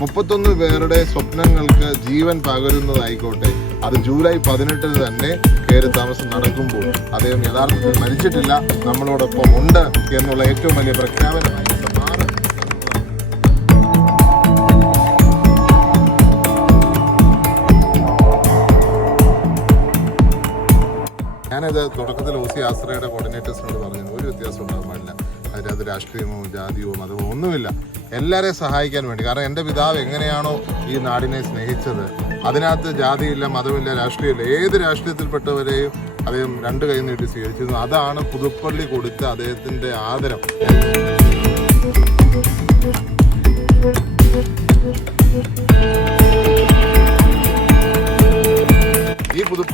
മുപ്പത്തൊന്ന് പേരുടെ സ്വപ്നങ്ങൾക്ക് ജീവൻ പകരുന്നതായിക്കോട്ടെ. അത് ജൂലൈ പതിനെട്ടിന് തന്നെ കയറി താമസം നടക്കുമ്പോൾ അദ്ദേഹം യഥാർത്ഥത്തിൽ മരിച്ചിട്ടില്ല നമ്മളോടൊപ്പം ഉണ്ട് എന്നുള്ള ഏറ്റവും വലിയ പ്രഖ്യാപനമായി ഞാനത് തുടക്കത്തിൽ ഒ സി ആശ്രയയുടെ കോർഡിനേറ്റേഴ്സിനോട് പറഞ്ഞു ഒരു വ്യത്യാസം ഉണ്ടാകാൻ പാടില്ല. അതിനകത്ത് രാഷ്ട്രീയമോ ജാതിയോ മതമോ ഒന്നുമില്ല. എല്ലാവരെയും സഹായിക്കാൻ വേണ്ടി. കാരണം എന്റെ പിതാവ് എങ്ങനെയാണോ ഈ നാടിനെ സ്നേഹിച്ചത്. അതിനകത്ത് ജാതിയില്ല മതമില്ല രാഷ്ട്രീയമില്ല. ഏത് രാഷ്ട്രീയത്തിൽപ്പെട്ടവരെയും അദ്ദേഹം രണ്ട് കൈ നീട്ടി സ്വീകരിച്ചിരുന്നു. അതാണ് പുതുപ്പള്ളി കൊടുത്ത അദ്ദേഹത്തിന്റെ ആദരം.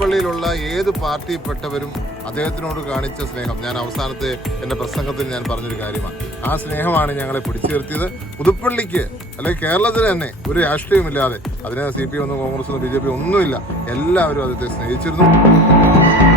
പുതുപ്പള്ളിയിലുള്ള ഏത് പാർട്ടിയിൽപ്പെട്ടവരും അദ്ദേഹത്തിനോട് കാണിച്ച സ്നേഹം. ഞാൻ അവസാനത്തെ എന്റെ പ്രസംഗത്തിൽ ഞാൻ പറഞ്ഞൊരു കാര്യമാണ്. ആ സ്നേഹമാണ് ഞങ്ങളെ പിടിച്ചു നിർത്തിയത്. പുതുപ്പള്ളിക്ക് അല്ലെങ്കിൽ കേരളത്തിന് തന്നെ ഒരു രാഷ്ട്രീയമില്ലാതെ അതിനെ സി പി ഒന്നും കോൺഗ്രസ് ഒന്നും ബി ജെ പി ഒന്നുമില്ല. എല്ലാവരും അദ്ദേഹത്തെ സ്നേഹിച്ചിരുന്നു.